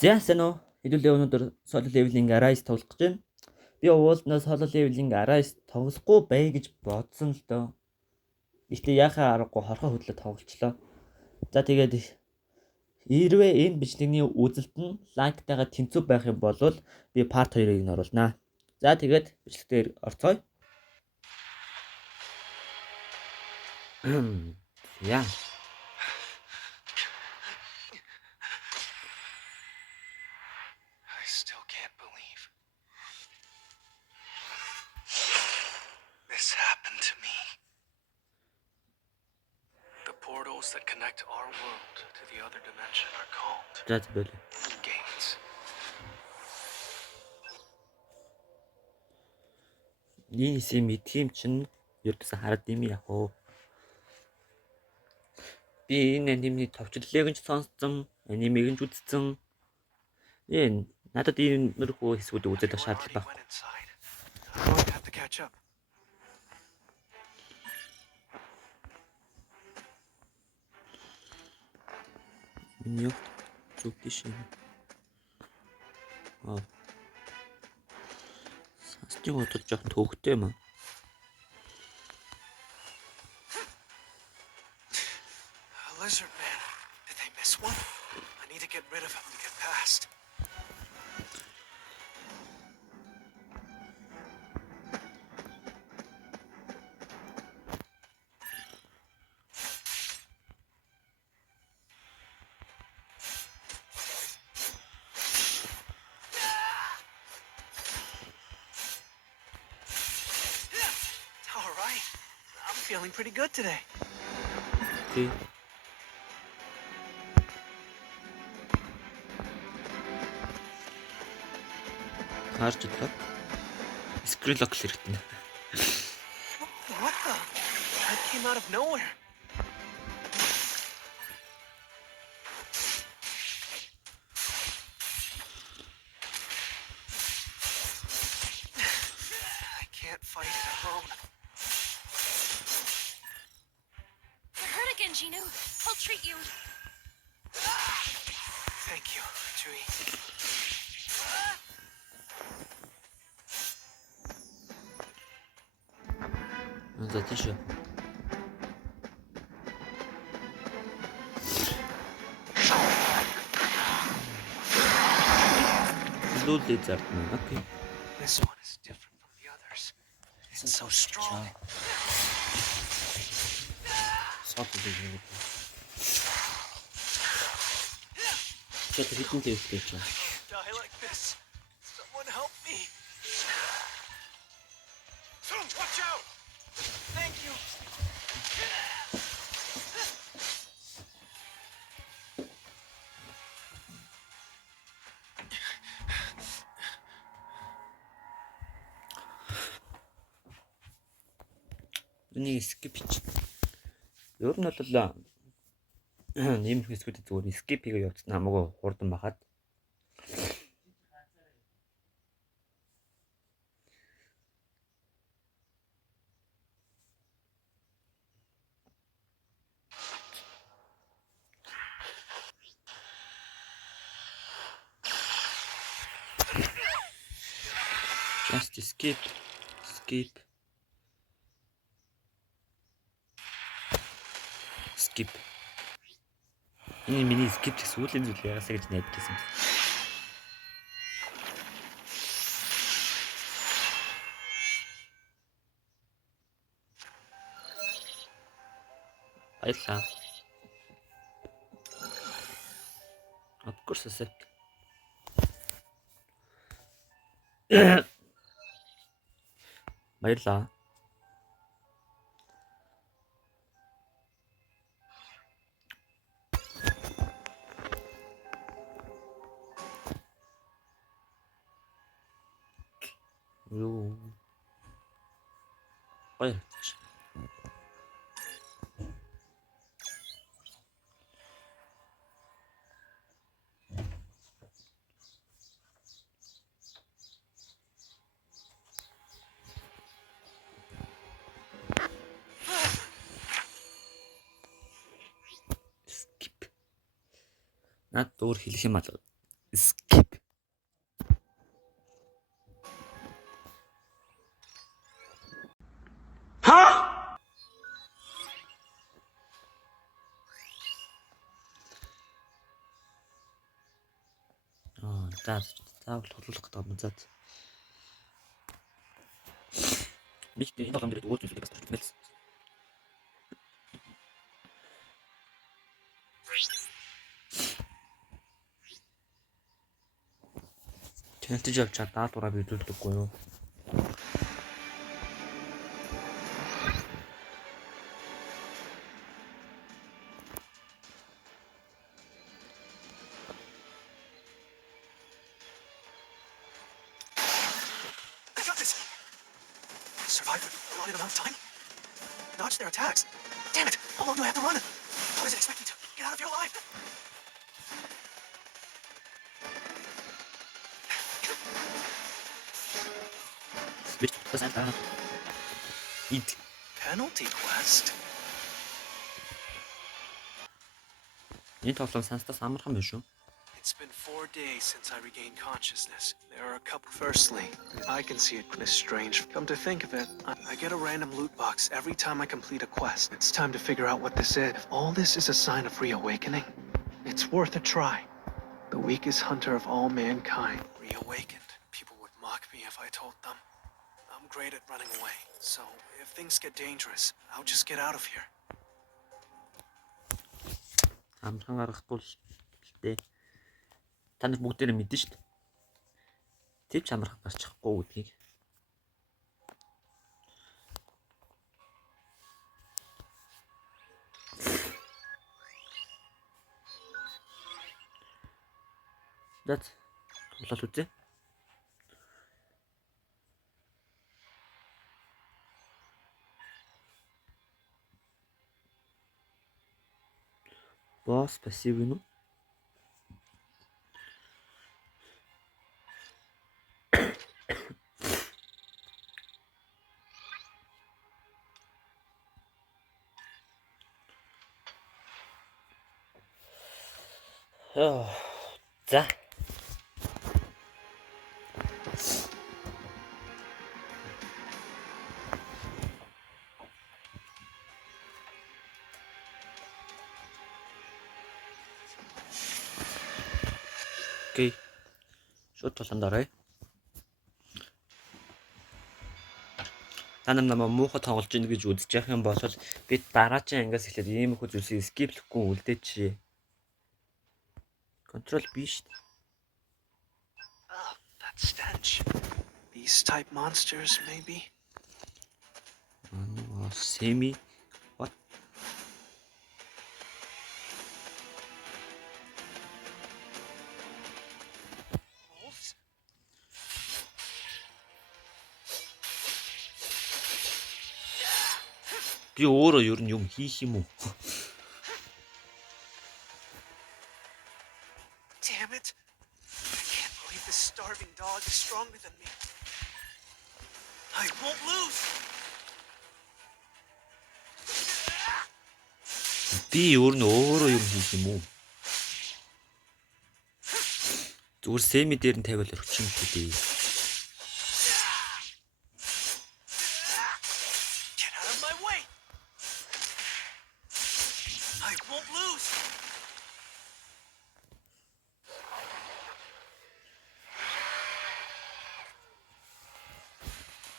За сайн уу? Хэдүүлээ өнөөдөр solo leveling Arise тоглох гэж байна. Би уулнаас solo leveling Arise тоглохгүй бай гэж бодсон л доо. Гэхдээ яхаа аргагүй хорхоо хөдлөө тоглолчлоо. За тэгээд хэрвээ энэ бичлэгний үзэлт нь лайктайгаа тэнцүү байх юм бол би part 2-ыг нь оруулнаа. За тэгээд бичлэгтэр орцгоё. Яа. I still can't believe this happened to me. The portals that connect our world to the other dimension are called За böyle. gates. Энэ юм тийм чинь ердөөсө хараад юм яах вэ? Би энэ анимны товчлолыг нь ч сонссон, анимыг нь ч үзсэн. Надад иймэрхүү хэсгүүдийг үзэх шаардлага Already байхгүй. went inside. I'm going to have to catch up. Миний зүг тийш юм. Сасчиг бодож жоохон төвхтэй юм аа. A lizard man. Did they miss one? I need to get rid of him to get past. All right. I'm feeling pretty good today. Окей. Харж идлээ. Скрилок хэрэгтэй. What the? That came out of nowhere. I can't fight it alone. You're hurt again, Gino. I'll treat you. Thank you, Chui. За тийш. Лүлээ зартна. Окей. This one is different from the others. It's so strong. Саатдаг юм. Чот хитэн дэвтэй ч. Die like this. Someone help me. Watch out! Thank you. Энийг skip хийч. Ер нь бол нэмэх хэсгүүдэд зүгээр skip хийгээ явуулсан хамаагүй хурдан бахад. Just skip. Skip. Энэ миний skip гэх сүүлийн зүйл ягаасаа гэж найдажсэн. Баярлалаа. Of course accept. Баярлалаа. Юу. Баяр. Наад өөр хэлэх юм алга. Skip. Заавал тоглох гэдэг юм заа. Бид энэ тоглоом дээр өөр зүйлүүд бас хэлсэн. Тэнэлтэж явж чад даалгавраа биелүүлдэггүй юу? I got this. Survivor. A lot of enough time. Dodge their attacks. Damn it! How long do I have to run? What is it expecting to get out of here alive? Switch to the Eat. Penalty quest. Энэ тоглоом санстаас амархан биш үү? It's been 4 days since I regained consciousness. There are a couple. Firstly, I can see it is strange. Come to think of it, I get a random loot box every time I complete a quest. It's time to figure out what this is. If all this is a sign of reawakening, it's worth a try. The weakest hunter of all mankind. Reawakened. People would mock me if I told them. I'm great at running away. So, if things get dangerous, I'll just get out of here. Амархан гаргахгүй л дээ. Та нар бүгдээрээ мэдэн шүү дээ. Тэвч амархан гарч чадахгүй гэдгийг. That's тоглол үзье. Босс пассив нь за. Окей. Шууд толонд оръё. Та нар намайг муухай тоглож ийн гэж үзэж явах юм бол би дараагийн ангиас эхлээд ийм их зүйлсийг скиплэхгүй үлдээчихье. Control B шүү дээ. Oh, that stench. Beast type monsters, maybe? Semi. What? Wolves? Би өөрөө ер нь юм хийх юм уу? Damn it. I can't believe this starving dog is stronger than me. I won't lose. Би өөр нь өөрөө юм хийх юм уу? Зүгээр семи дээр нь тавиал өрчих юм шүү дээ. Get out of my way. I won't lose.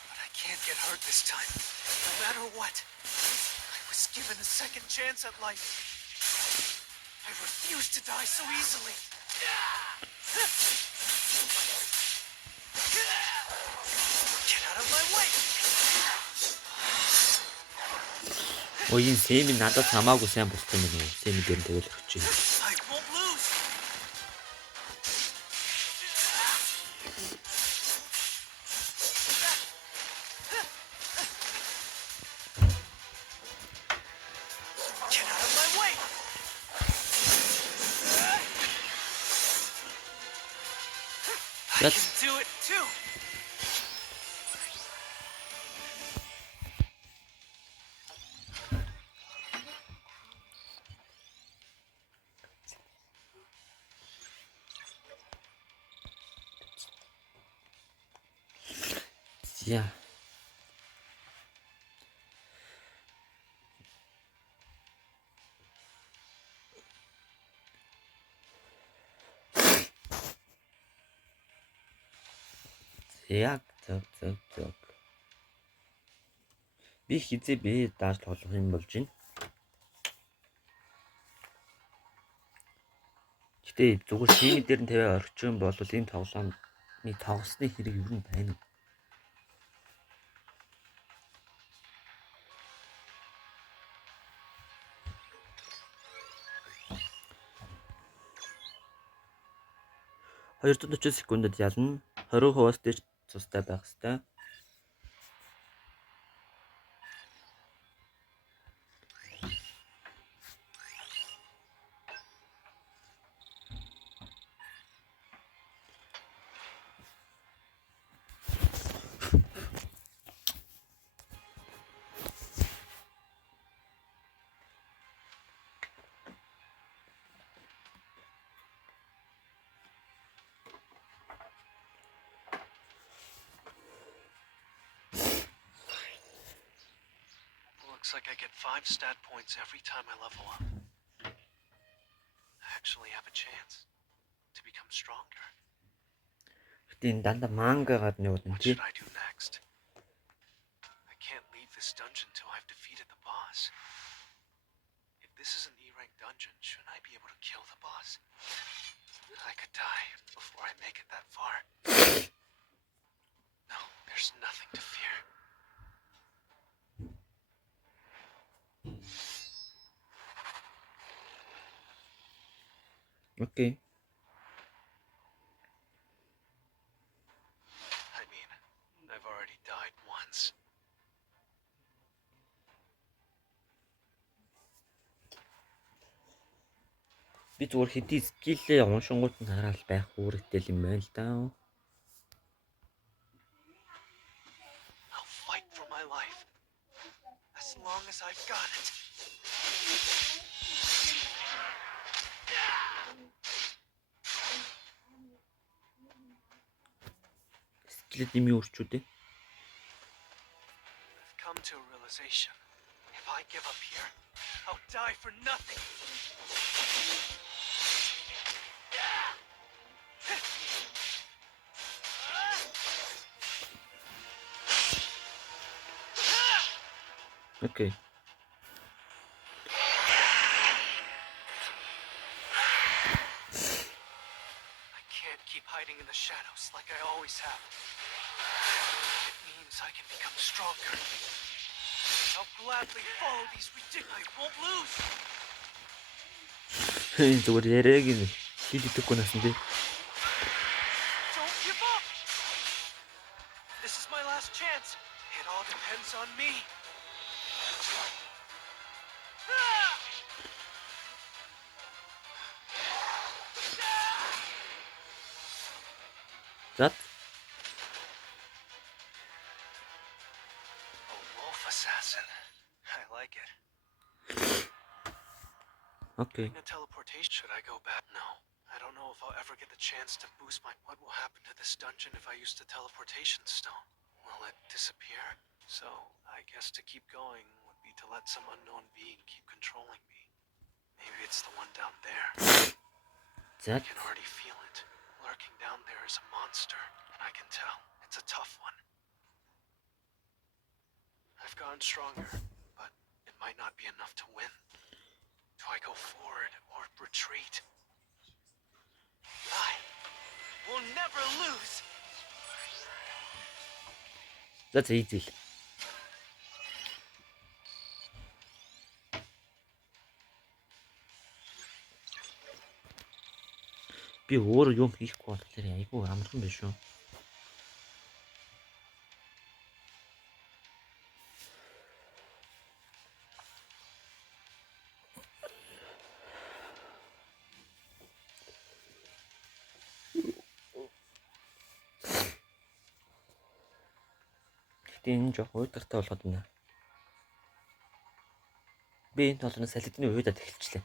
But I can't get hurt this time. No matter what. I was given a second chance at life. I refuse to die so easily. Get out of my way. Энэ семи надад хамаагүй сайн болсон юм уу? Семи дээр нь тавиал өрчих юм. I won't lose. Get out of my way. I can do it too. За. Яг зөв. Би хизээ бэ дааж тоглох юм болж байна. Гэтэ зүгээр шийний дээр нь тавиа орчих юм бол энэ тоглоомны тоглосны хэрэг юу нь байна. $240 секундэд ялна. 20%-аас дээш цустай байх ёстой. Looks like I get 5 stat points every time I level up. I actually have a chance to become stronger. Гэтэ энэ дандаа мангагаар нь яваад What тий. should I do next? I can't leave this dungeon till I've defeated the boss. If this is an E-rank dungeon, shouldn't I be able to kill the boss? I could die before I make it that far. No, there's nothing to fear. Окей. I mean, I've already died once. Би зүгээр хэдий скиллээ уншингууд нь хараал байх үүрэгтэй юм байна л да. I'll fight for my life. As long as I've got it. Скиллэд юм өрчүүд ээ. I've come to a realization. If I give up here, I'll die for nothing. Окей. I can't keep hiding in the shadows like I always have. It means I can become stronger. I'll gladly follow these ridiculous. I won't lose. Зүгээр яриаг нь хийдэхгүй насан тий. Don't give up. This is my last chance. It all depends on me. За. A wolf assassin. I like it. Окей. A teleportation. Should I go back? No. I don't know if I'll ever get the chance to boost my... What will happen to this dungeon if I use the teleportation stone? Will it disappear? So, I guess to keep going would be to let some unknown being keep controlling me. Maybe it's the one down there. За. I can already feel it. Lurking down there is a monster, and I can tell it's a tough one. I've gotten stronger, but it might not be enough to win. Do I go forward or retreat? I will never lose! За easy л. Би өөр юм хийхгүй болохоор айгүй амархан биш үү? Гэтэ энэ жоох уйдгартай болгоод байна. Би энэ толгойн салидны уйдаад эхэлчлээ.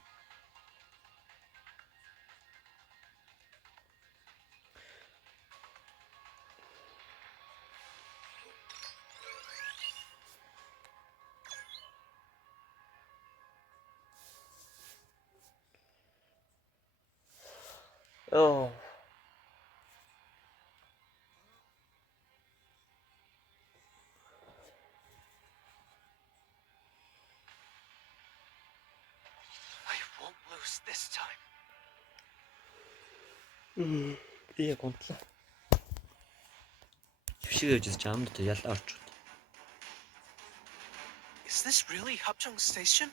Oh. I won't lose this time. Би яг унтлаа. Хвшигэж жамд ялаа орч. Is this really Hapjeong Station?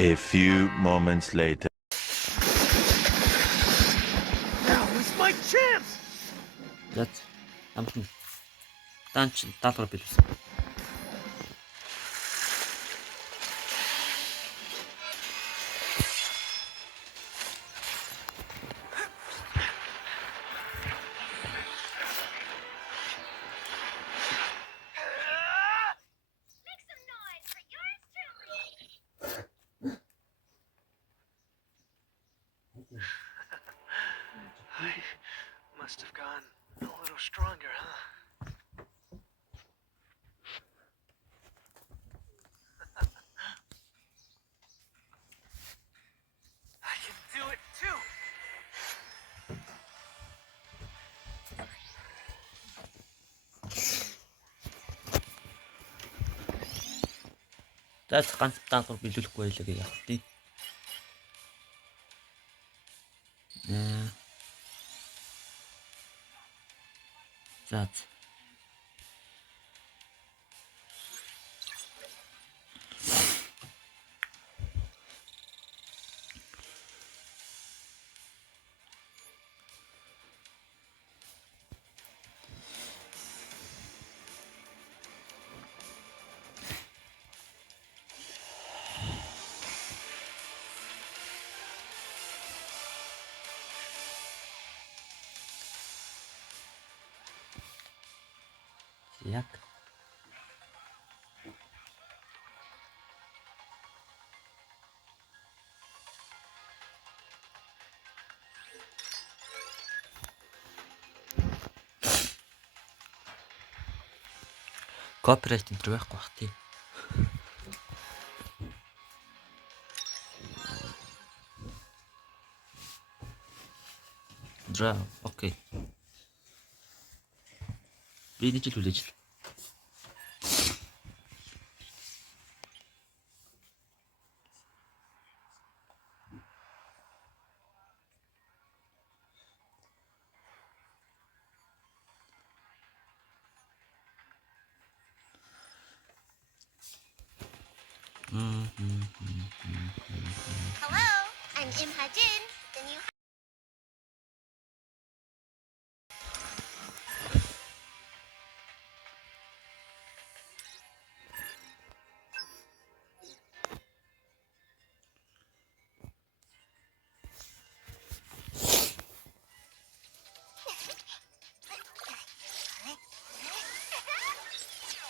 A few moments later. Now is my chance! Зат. Амтан. Данч даалгаар билсэн. Make some noise for yours truly. I must have gone a little stronger, huh? I can do it too! За ганц даалгаар биелүүлэхгүй байлаа гэж яах вэ? За. Яг копирайт энэ байхгүй бах тий. Дра, окей. Би нэг жил хүлээж. Hello, I'm Im Ha-jin, the new.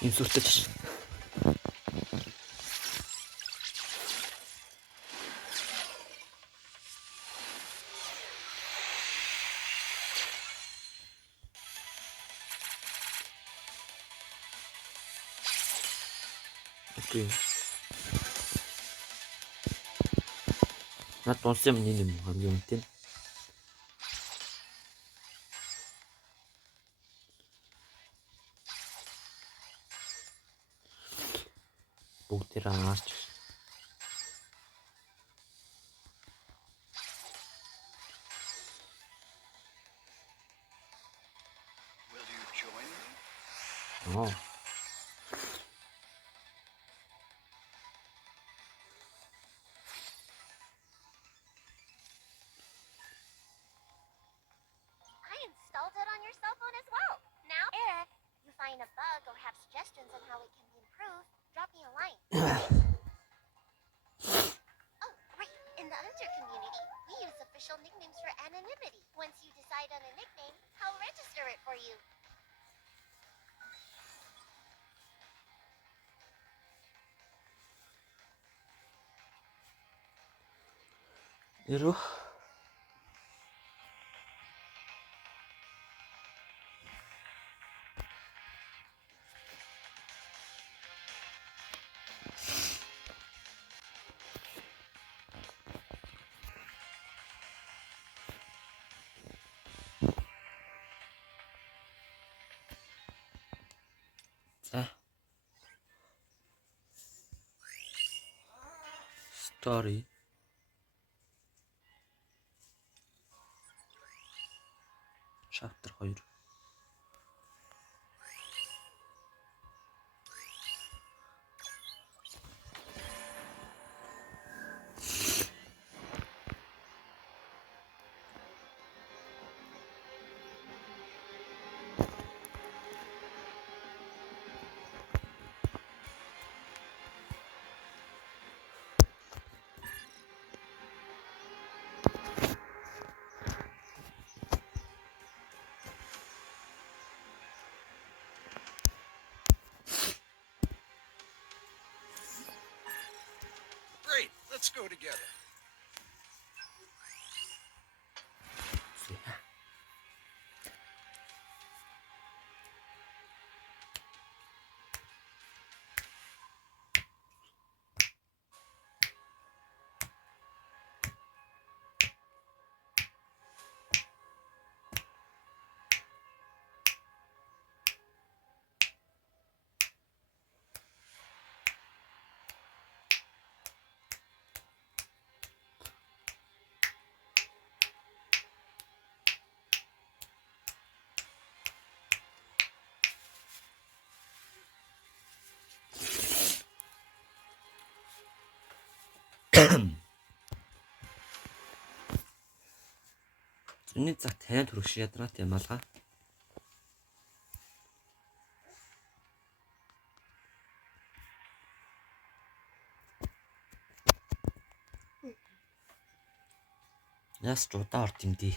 Ийм сүртэй. Окей. Над унсан юм нэг юм хамгийн үнэтэй. Бүгдээр аарч. Will you join me? Oh. I installed it on your cell phone as well. Now, Eric, you find a bug or have suggestions on how it can be improved, drop me a line. Oh, right. In the Hunter community, artificial nicknames for anonymity. Once you decide on a nickname, I'll register it for you. Ирүү. За. Story. Chapter 2. Great, let's go together. Зуны цаг таниад хүрэх шиг ядраад ямаалгаа. Яс ч удаа орд юм дий.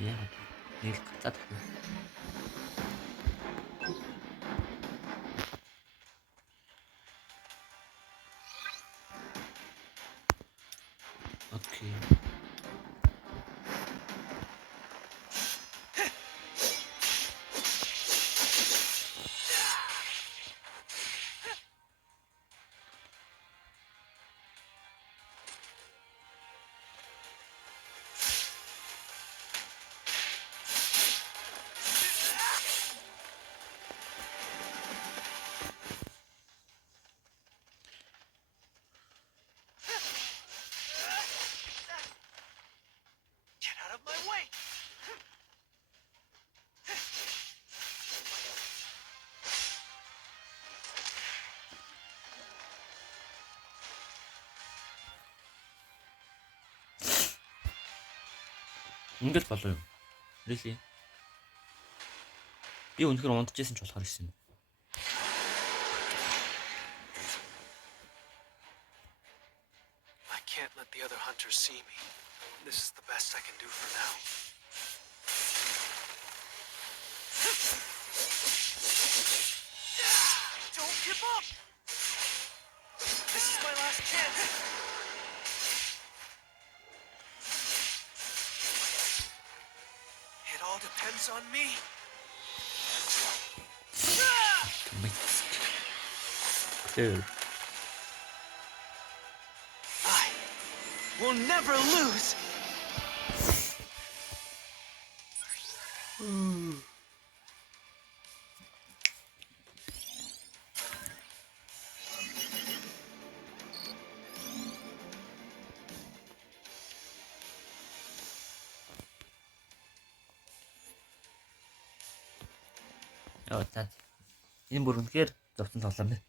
Яа. Нэг гацаад байна. Окей. Get out of my way! Ингээд болов юу? Really? Би үнэхээр унтчихсэн ч болохоор ирсэн юм. I can't let the other hunters see me. This is the best I can do for now. Don't give up! This is my last chance! It all depends on me. Dude. I will never lose! Яа за. Энэ бүр үнэхээр зовсон тоглоом байна.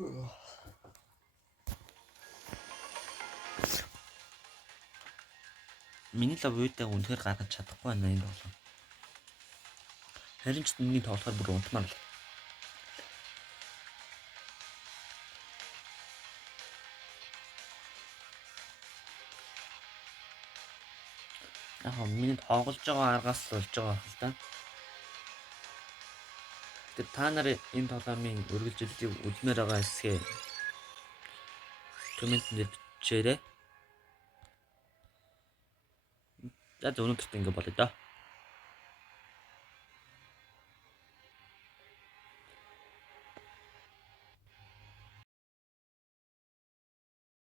Миний лав үйдээ үнэхээр гаргаж чадахгүй байна энэ тоглоом. Харин ч миний тоглохоор бүр унтмаар л. Яг миний тоглож байгаа аргаас л болж байгаа хэрэг л да. Тэр та нар энэ тоглоомын үргэлжилтийг үзмээр байгаа хэсгээ комментэн дээр бичээрэй. За өнөөдөрт ингэ болъё доо.